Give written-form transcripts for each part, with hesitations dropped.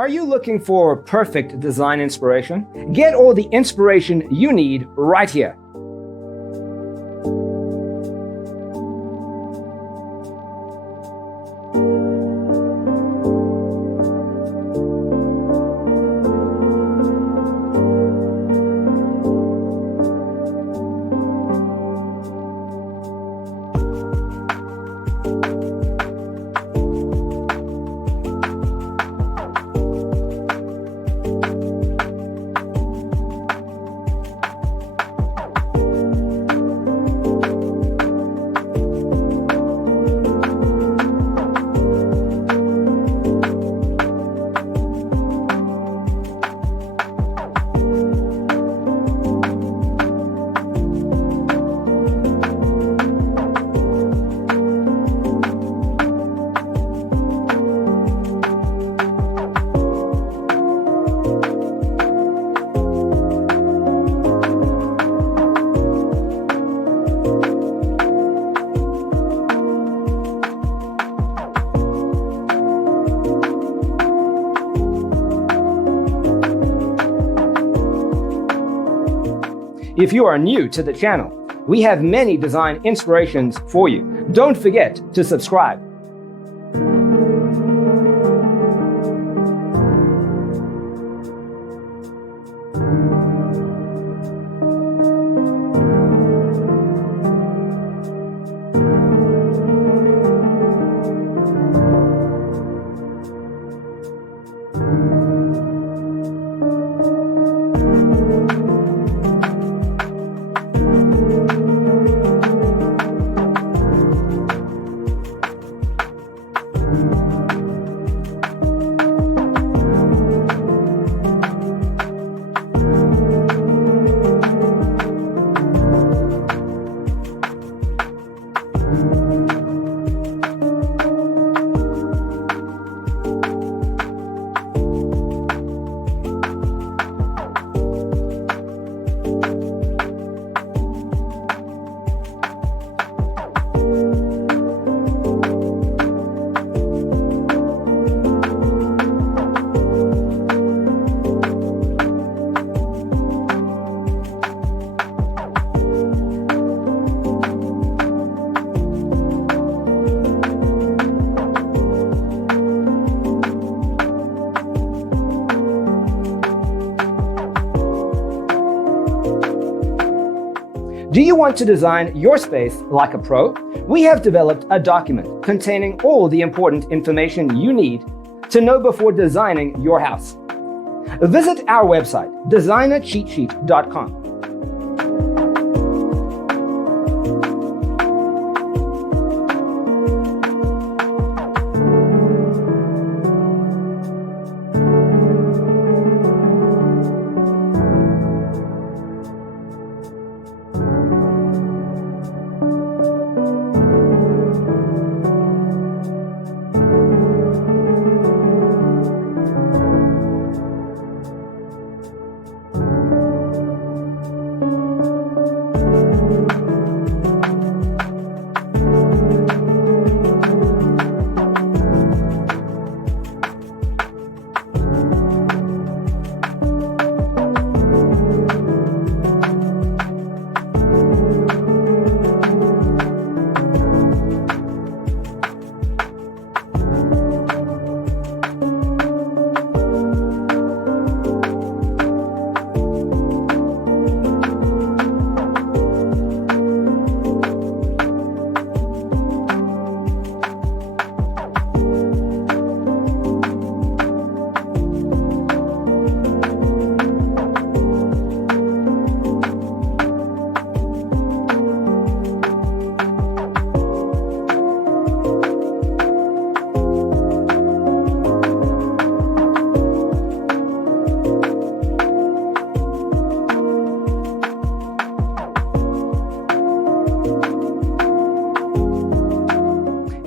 Are you looking for perfect design inspiration? Get all the inspiration you need right here. If you are new to the channel, we have many design inspirations for you. Don't forget to subscribe. Do you want to design your space like a pro? We have developed a document containing all the important information you need to know before designing your house. Visit our website, designercheatsheet.com.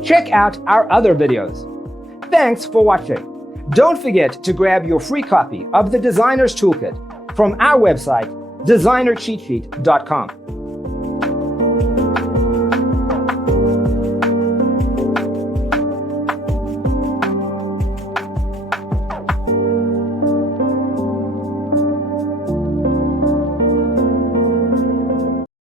Check out our other videos. Thanks for watching. Don't forget to grab your free copy of the Designer's Toolkit from our website, designercheatsheet.com.